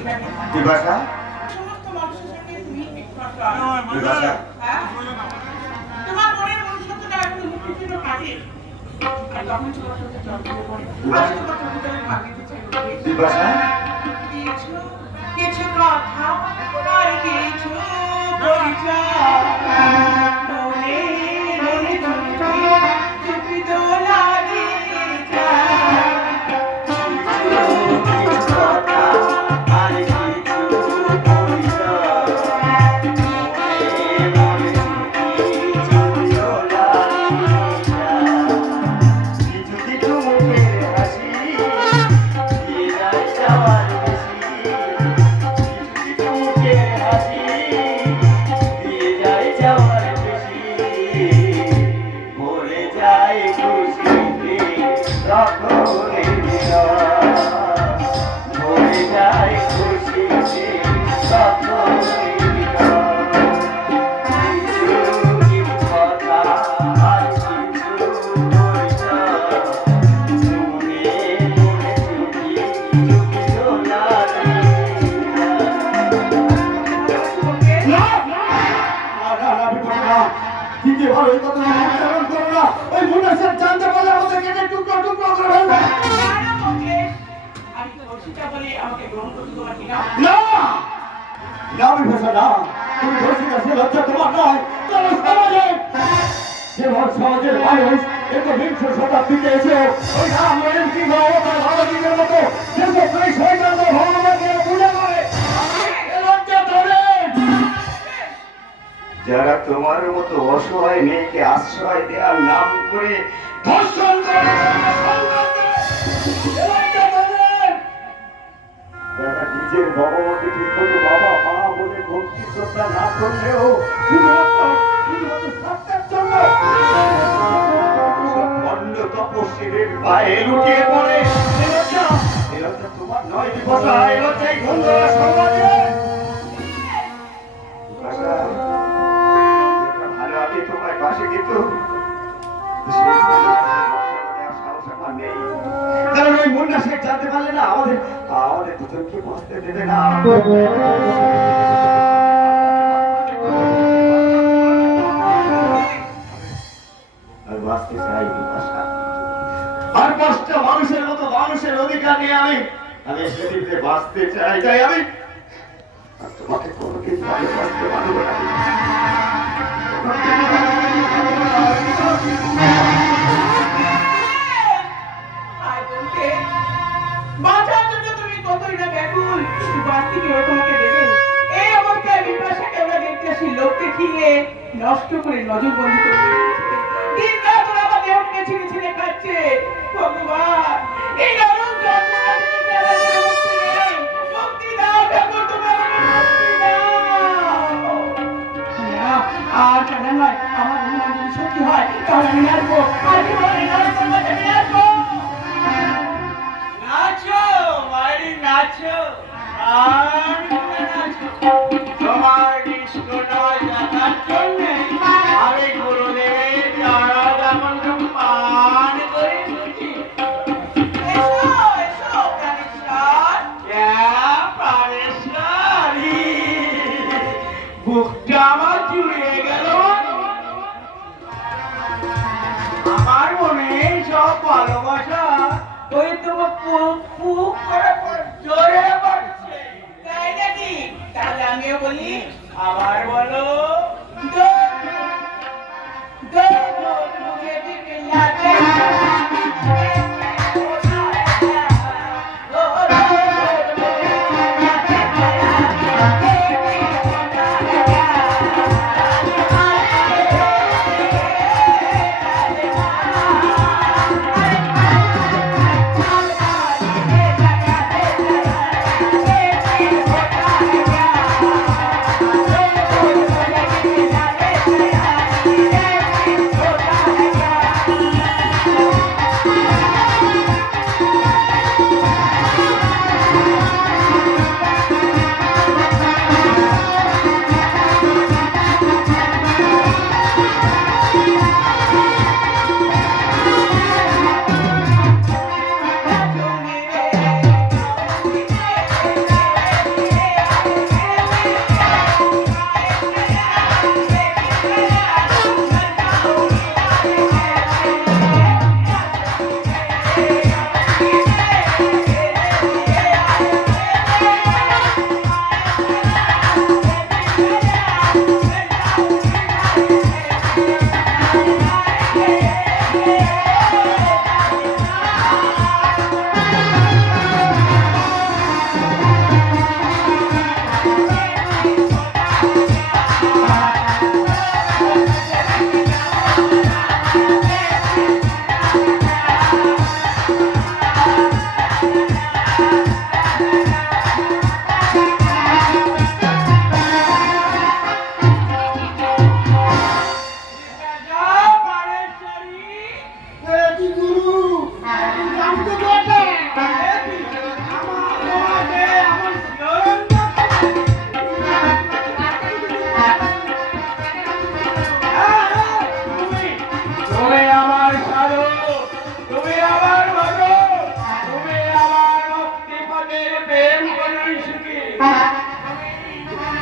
বিপাশা সমস্ত মানুষের সঙ্গে তুমি একমাত্র বিপাশা হ্যাঁ তোমার মনের মনুষ্যত্বটা এখন মুক্তির জন্য কাজে আর তখন তোমার সাথে চর্চা করে আজ তোমার কবিতায় ভাবিতে চাই বিপাশা কিছু কিছু কথা আর কিছু পরিচয় মনে মনে চুপি দোলা দিয়ে যায় সমাজের মানুষ একবিংশ শতাব্দীতে এসে ওই রামের কি ভারতীয় মতো যারা তোমার মতো অসহায় মেয়েকে আশ্রয় দেওয়ার নাম করে ধর্ষণ করে যারা নিজের ভগবতী ঠিক মতো বাবা মা বলে ভক্তি শ্রদ্ধা না করলেও তপস্বীদের পায়ে লুটিয়ে পড়ে তোমার নয় বিপদা এলচাই গন্ধরা সমাজে ভালো আমি তোমার পাশে কিন্তু সাহস আমার নেই কারণ ওই মুন্না শেখ জানতে পারলে না আমাদের আমাদের দুজনকে বসতে দেবে না বাঁচতে চাই বিপাশা আর পাঁচটা মানুষের মতো মানুষের অধিকার নিয়ে আমি পৃথিবীতে বাঁচতে চাই তাই আমি তোমাকে কোনোদিন ভালোবাসতে পারব না বাঁচার জন্য তুমি কতই না ব্যাকুল বাঁচতে কেউ তোমাকে দেবে এই অবস্থায় বিপাশাকে আমরা দেখতে আসি লোক দেখিয়ে নষ্ট করে নজর বন্দি করে দিন রাত ওরা আমার দেহকে ছিঁড়ে ছিঁড়ে খাচ্ছে ভগবান এই নরক যন্ত্রণা থেকে আমাদের মুক্তি নেই মুক্তি দাও ঠাকুর তোমার মুক্তি দাও আর কেন নয় আমার অনুমান যদি সত্যি হয় তাহলে আমি আসবো আর জীবনে নরক তোমাকে নিয়ে আসবো নাচো মারি নাচো আর নাচো তোমার ডিস্কো নয় জানার জন্য আমি গুরুদেবের যারা যেমন পান করেছি এসো এসো প্রাণেশ্বর প্রাণেশ্বরী বুকটা আমার জুড়ে গেল আমার মনে সব ভালোবাসা ওই তোমার পুক করে জোরে পড়ছে তাই নাকি তাহলে আমিও বলি আবার বলো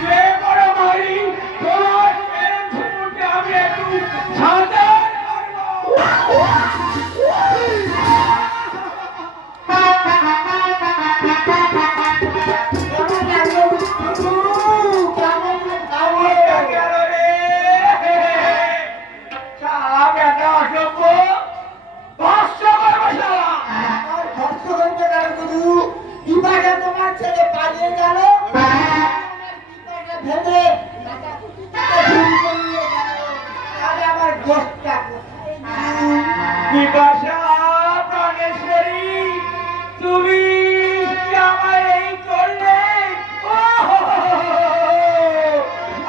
যে বড় মারি তোমার পেরেন্টসের মধ্যে আমি একটু সাঁতার কাটবো। কেমন গেল রে? শালা বেটা অসভ্য, ভস্ম করবো শালা। আর ভক্ত হইতে গেল গুরু বিপাকে তোমার ছেলে পালিয়ে গেল আমার বিপাকে ভেবে মাথা কুটিতে ভুল করিয়ে গেল তাহলে আমার গোষ্ঠটা কোথায় গুরু? বিপাশা প্রাণেশ্বরী, তুমি কি আমার এই করলে?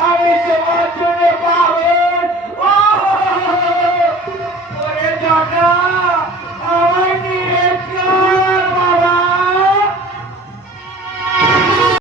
আমি তোমার জন্য পাগল। ওরে জটা